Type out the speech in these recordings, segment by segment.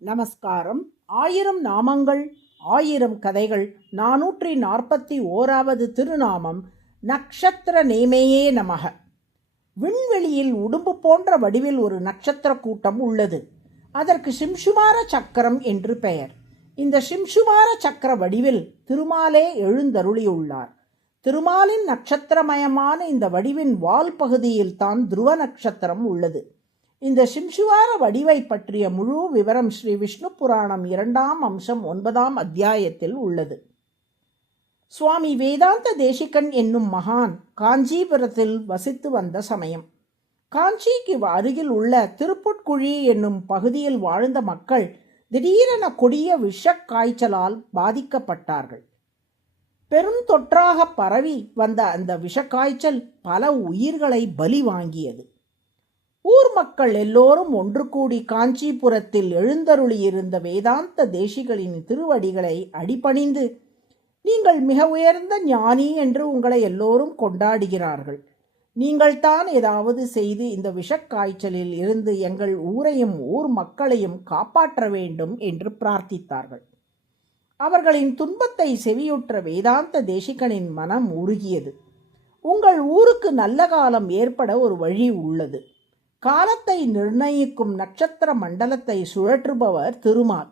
நமஸ்காரம். 1000 நாமங்கள் 1000 கதைகள் 441வது திருநாமம் நக்ஷத்திர நேமையே நமக. விண்வெளியில் உடும்பு போன்ற வடிவில் ஒரு நட்சத்திர கூட்டம் உள்ளது. அதற்கு சிம்சுமார சக்கரம் என்று பெயர். இந்த சிம்சுமார சக்கர வடிவில் திருமாலே எழுந்தருளியுள்ளார். திருமாலின் நட்சத்திரமயமான இந்த வடிவின் வால் பகுதியில் தான் துருவ நட்சத்திரம் உள்ளது. இந்த சிம்சுவார வடிவை பற்றிய முழு விவரம் ஸ்ரீ விஷ்ணு புராணம் 2ஆம் அம்சம் 9ஆம் அத்தியாயத்தில் உள்ளது. சுவாமி வேதாந்த தேசிகன் என்னும் மகான் காஞ்சிபுரத்தில் வசித்து வந்த சமயம், காஞ்சிக்கு அருகில் உள்ள திருப்புட்குழி என்னும் பகுதியில் வாழ்ந்த மக்கள் திடீரென கொடிய விஷக்காய்ச்சலால் பாதிக்கப்பட்டார்கள். பெரும் தொற்றாக பரவி வந்த அந்த விஷக்காய்ச்சல் பல உயிர்களை பலி வாங்கியது. ஊர் மக்கள் எல்லோரும் ஒன்று கூடி காஞ்சிபுரத்தில் எழுந்தருளியிருந்த வேதாந்த தேசிகளின் திருவடிகளை அடிபணிந்து, நீங்கள் மிக உயர்ந்த ஞானி என்று உங்களை எல்லோரும் கொண்டாடுகிறார்கள். நீங்கள்தான் ஏதாவது செய்து இந்த விஷக்காய்ச்சலில் இருந்து எங்கள் ஊரையும் ஊர் மக்களையும் காப்பாற்ற வேண்டும் என்று பிரார்த்தித்தார்கள். அவர்களின் துன்பத்தை செவியுற்ற வேதாந்த தேசிகனின் மனம் உருகியது. உங்கள் ஊருக்கு நல்ல காலம் ஏற்பட ஒரு வழி உள்ளது. காலத்தை நிர்ணயிக்கும் நட்சத்திர மண்டலத்தை சுழற்றுபவர் திருமால்.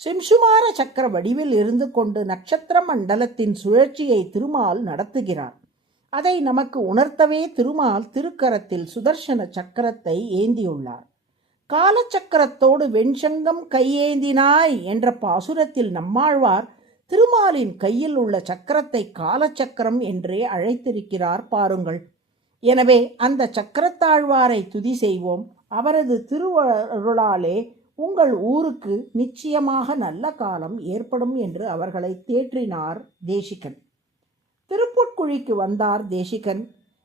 சிம்சுமார சக்கர வடிவில் இருந்து கொண்டு நட்சத்திர மண்டலத்தின் சுழற்சியை திருமால் நடத்துகிறார். அதை நமக்கு உணர்த்தவே திருமால் திருக்கரத்தில் சுதர்சன சக்கரத்தை ஏந்தியுள்ளார். காலச்சக்கரத்தோடு வெண்சங்கம் கையேந்தினாய் என்ற பாசுரத்தில் நம்மாழ்வார் திருமாலின் கையில் உள்ள சக்கரத்தை காலச்சக்கரம் என்றே அழைத்திருக்கிறார் பாருங்கள். எனவே அந்த சக்கரத்தாழ்வாரை துதி செய்வோம். அவரது திருவருளாலே உங்கள் ஊருக்கு நிச்சயமாக நல்ல காலம் ஏற்படும் என்று அவர்களை தேற்றினார் தேசிகன். திருப்புட்குழிக்கு வந்தார் தேசிகன்.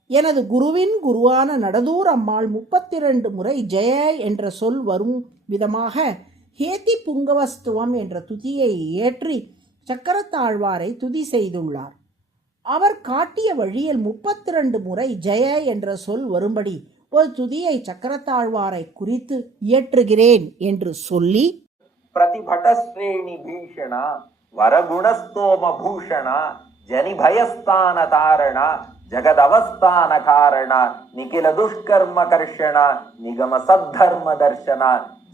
எனது குருவின் குருவான நடதூர் அம்மாள் 32 முறை ஜெய என்ற சொல் வரும் விதமாக ஹேதி புங்கவஸ்துவம் என்ற துதியை ஏற்றி சக்கரத்தாழ்வாரை துதி செய்துள்ளார். அவர் காட்டிய வழியில் 32 முறை ஜெய என்ற சொல் வரும்படி ஒரு துதியை சக்கரத்தாழ்வாரை குறித்து இயற்றுகிறேன் என்று சொல்லி, பிரதிபடஸ்ரேணி பீஷண வரகுணஸ்தோம பூஷண ஜனிபயஸ்தான தாரண ஜகதவஸ்தான காரண நிகில துஷ்கர்ம கர்ஷண நிகம சத்தர்ம தர்ஷன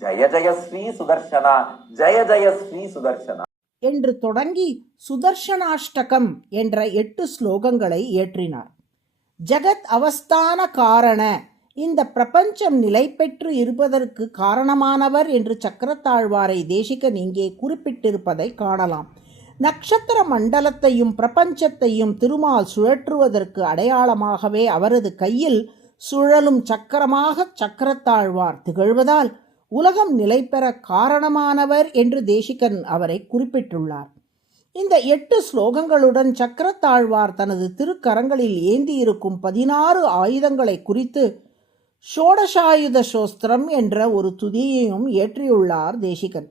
ஜய ஜய ஸ்ரீ சுதர்சன ஜய ஜய ஸ்ரீ சுதர்சன என்று தொடங்கி சுதர்சனாஷ்டகம் என்ற 8 ஸ்லோகங்களை இயற்றினார். ஜகத் அவஸ்தான காரண, இந்த பிரபஞ்சம் நிலை பெற்று இருப்பதற்கு காரணமானவர் என்று சக்கரத்தாழ்வாரை தேசிகன் இங்கே குறிப்பிட்டிருப்பதை காணலாம். நட்சத்திர மண்டலத்தையும் பிரபஞ்சத்தையும் திருமால் சுழற்றுவதற்கு அடையாளமாகவே அவரது கையில் சுழலும் சக்கரமாக சக்கரத்தாழ்வார் திகழ்வதால் உலகம் நிலை பெற காரணமானவர் என்று தேசிகன் அவரை குறிப்பிட்டுள்ளார். இந்த 8 ஸ்லோகங்களுடன் சக்கரத்தாழ்வார் தனது திருக்கரங்களில் ஏந்தியிருக்கும் 16 ஆயுதங்களை குறித்து ஷோடசாயுத சோஸ்திரம் என்ற ஒரு துதியையும் இயற்றியுள்ளார் தேசிகன்.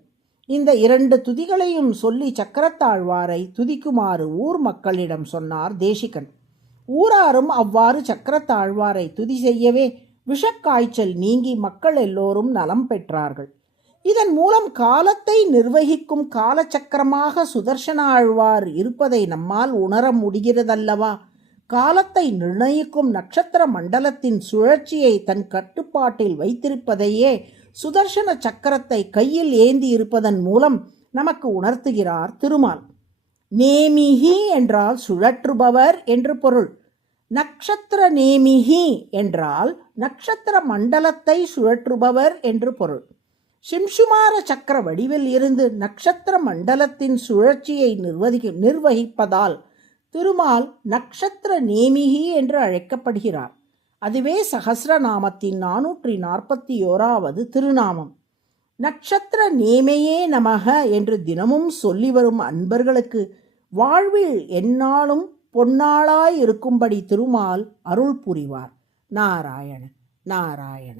இந்த 2 துதிகளையும் சொல்லி சக்கரத்தாழ்வாரை துதிக்குமாறு ஊர் மக்களிடம் சொன்னார் தேசிகன். ஊராரும் அவ்வாறு சக்கரத்தாழ்வாரை துதி செய்யவே விஷக்காய்ச்சல் நீங்கி மக்கள் எல்லோரும் நலம் பெற்றார்கள். இதன் மூலம் காலத்தை நிர்வகிக்கும் காலச்சக்கரமாக சுதர்சன ஆழ்வார் இருப்பதை நம்மால் உணர முடிகிறதல்லவா? காலத்தை நிர்ணயிக்கும் நட்சத்திர மண்டலத்தின் சுழற்சியை தன் கட்டுப்பாட்டில் வைத்திருப்பதையே சுதர்சன சக்கரத்தை கையில் ஏந்தி இருப்பதன் மூலம் நமக்கு உணர்த்துகிறார் திருமால். நேமிஹி என்றால் சுழற்றுபவர் என்று பொருள். நக்ஷத்திர நேமிஹி என்றால் நட்சத்திர மண்டலத்தை சுழற்றுபவர் என்று பொருள். சிம்சுமார சக்கர வடிவில் இருந்து நட்சத்திர மண்டலத்தின் சுழற்சியை நிர்வகிப்பதால் திருமால் நக்ஷத்திர நேமிஹி என்று அழைக்கப்படுகிறார். அதுவே சஹஸ்ரநாமத்தின் 441வது திருநாமம். நட்சத்திர நேமையே நமக என்று தினமும் சொல்லி வரும் அன்பர்களுக்கு வாழ்வில் எந்நாளும் பொன்னாளாய் இருக்கும்படி திருமால் அருள் புரிவார். நாராயண நாராயண.